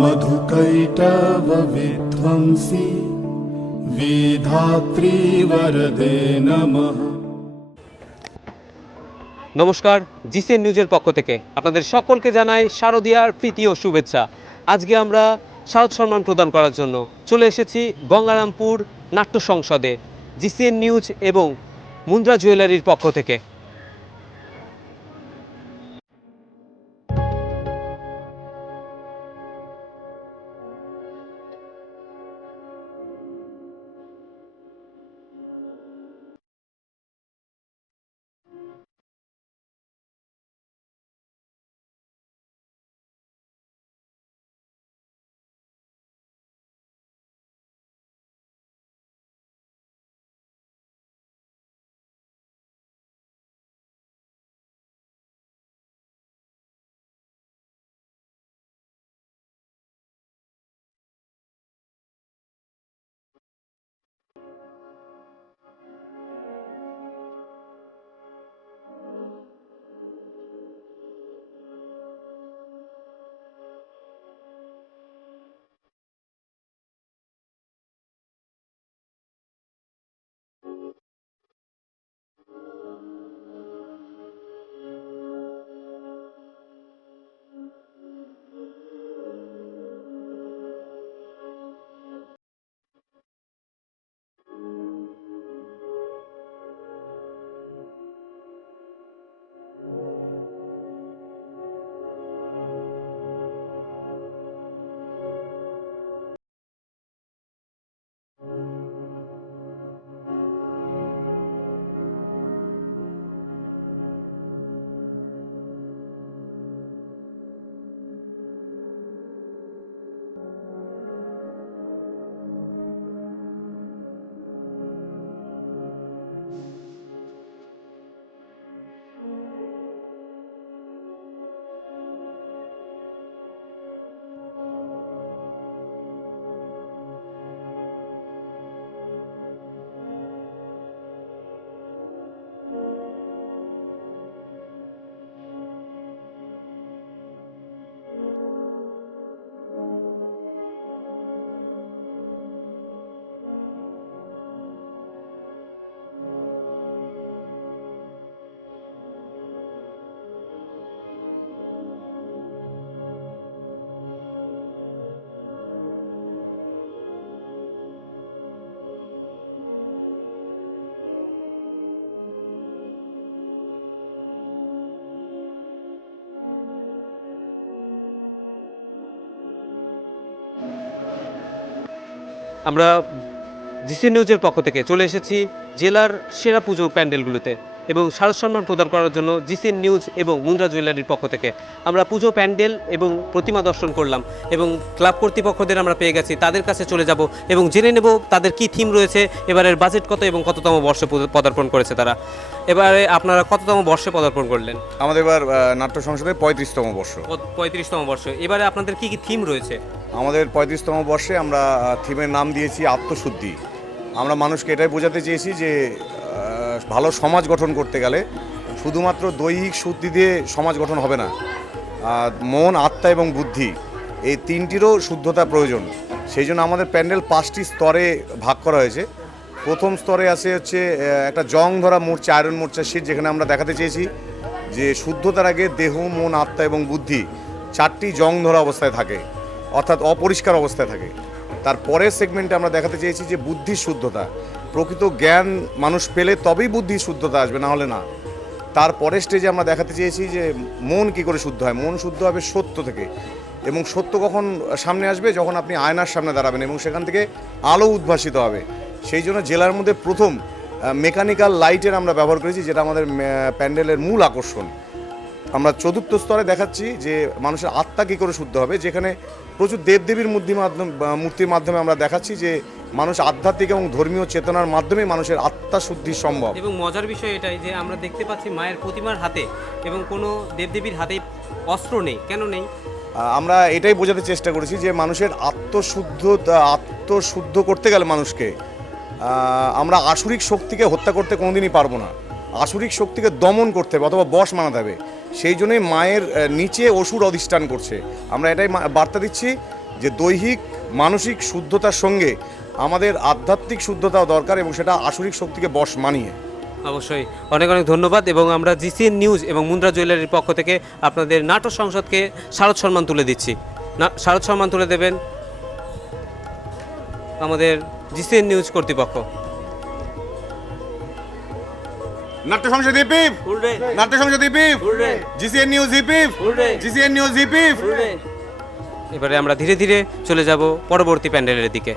मधुकैटवविध्वंसी विधात्री वरदे नमः নমস্কার জিসিএন নিউজের পক্ষ থেকে আপনাদের সকলকে জানাই শারদীয়ার প্রীতি ও শুভেচ্ছা আজকে আমরা শারদ সম্মান প্রদান করার জন্য চলে এসেছি গঙ্গারামপুর নাট্য সংসদে জিসিএন নিউজ এবং মুন্দ্রা জুয়েলারির পক্ষ থেকে আমরা জিসি নিউজের পক্ষ থেকে চলে এসেছি। জেলার সেরা পুজো প্যান্ডেলগুলোতে এবং শারদ সম্মান প্রদান করার জন্য জিসি নিউজ এবং মুন্দ্রা জুয়েলারির পক্ষ থেকে আমরা পুজো প্যান্ডেল এবং প্রতিমা দর্শন করলাম এবং ক্লাব কর্তৃপক্ষদের আমরা পেয়ে গেছি তাদের কাছে চলে যাব এবং জেনে নেব তাদের কি থিম রয়েছে এবারের বাজেট কত এবং কততম বর্ষে পদার্পণ করেছে তারা। এবারে আপনারা কততম বর্ষে পদার্পণ করলেন? আমাদের এবার নাট্য সংসদের পঁয়ত্রিশতম বর্ষ। পঁয়ত্রিশতম বর্ষ। এবারে আপনাদের কি কি থিম রয়েছে? আমাদের পঁয়ত্রিশতম বর্ষে আমরা থিমের নাম দিয়েছি আত্মশুদ্ধি। আমরা মানুষকে এটাই বোঝাতে চেয়েছি যে ভালো সমাজ গঠন করতে গেলে শুধুমাত্র দৈহিক শুদ্ধি দিয়ে সমাজ গঠন হবে না। মন, আত্মা এবং বুদ্ধি, এই তিনটিরও শুদ্ধতা প্রয়োজন। সেই জন্য আমাদের প্যান্ডেল পাঁচটি স্তরে ভাগ করা হয়েছে। প্রথম স্তরে আছে হচ্ছে একটা জং ধরা মোর্চা, আয়রন মোর্চা শীত যেখানে আমরা দেখাতে চেয়েছি যে শুদ্ধতার আগে দেহ, মন, আত্মা এবং বুদ্ধি চারটি জং ধরা অবস্থায় থাকে, অর্থাৎ অপরিষ্কার অবস্থায় থাকে। তার পরের সেগমেন্টে আমরা দেখাতে চেয়েছি যে বুদ্ধির শুদ্ধতা। প্রকৃত জ্ঞান মানুষ পেলে তবেই বুদ্ধির শুদ্ধতা আসবে, না হলে না। তারপরে স্টেজে আমরা দেখাতে চেয়েছি যে মন কি করে শুদ্ধ হয়। মন শুদ্ধ হবে সত্য থেকে। এবং সত্য কখন সামনে আসবে? যখন আপনি আয়নার সামনে দাঁড়াবেন এবং সেখান থেকে আলো উদ্ভাসিত হবে। সেই জন্য জেলার মধ্যে প্রথম মেকানিক্যাল লাইটের আমরা ব্যবহার করেছি, যেটা আমাদের প্যান্ডেলের মূল আকর্ষণ। আমরা চতুর্থ স্তরে দেখাচ্ছি যে মানুষের আত্মা কী করে শুদ্ধ হবে যেখানে প্রচুর দেবদেবীর মূর্তি মাধ্যম মূর্তির মাধ্যমে আমরা দেখাচ্ছি যে মানুষ আধ্যাত্মিক এবং ধর্মীয় চেতনার মাধ্যমে মানুষের আত্মা শুদ্ধি সম্ভব। এবং মজার বিষয় এটাই যে আমরা দেখতে পাচ্ছি মায়ের প্রতিমার হাতে এবং কোনো দেবদেবীর হাতে অস্ত্র নেই কেন নেই? আমরা এটাই বোঝাতে চেষ্টা করেছি যে মানুষের আত্মশুদ্ধ আত্মশুদ্ধ করতে গেলে মানুষকে আমরা আসুরিক শক্তিকে হত্যা করতে কোনোদিনই পারব না। আসুরিক শক্তিকে দমন করতে হবে অথবা বশ মানাতে হবে। সেই জন্যই মায়ের নিচে অসুর অধিষ্ঠান করছে। আমরা এটাই বার্তা দিচ্ছি যে দৈহিক, মানসিক শুদ্ধতার সঙ্গে আমাদের আধ্যাত্মিক শুদ্ধতাও দরকার এবং সেটা আসরিক শক্তিকে বশ মানিয়ে। অবশ্যই। অনেক অনেক ধন্যবাদ এবং আমরা জিসিএন নিউজ এবং মুন্দ্রা জুয়েলারির পক্ষ থেকে আপনাদের নাটক সংসদকে শারদ সম্মান তুলে দিচ্ছি। না, শারদ সম্মান তুলে দেবেন আমাদের জিসিএন নিউজ কর্তৃপক্ষ। নাট্য সংসদ হিপিপ নাট্য সংসদ হিপিপ জিসিএন নিউজ হিপিপ জিসিএন নিউজ হিপিপ এবারে আমরা ধীরে ধীরে চলে যাব পরবর্তী প্যান্ডেলের দিকে।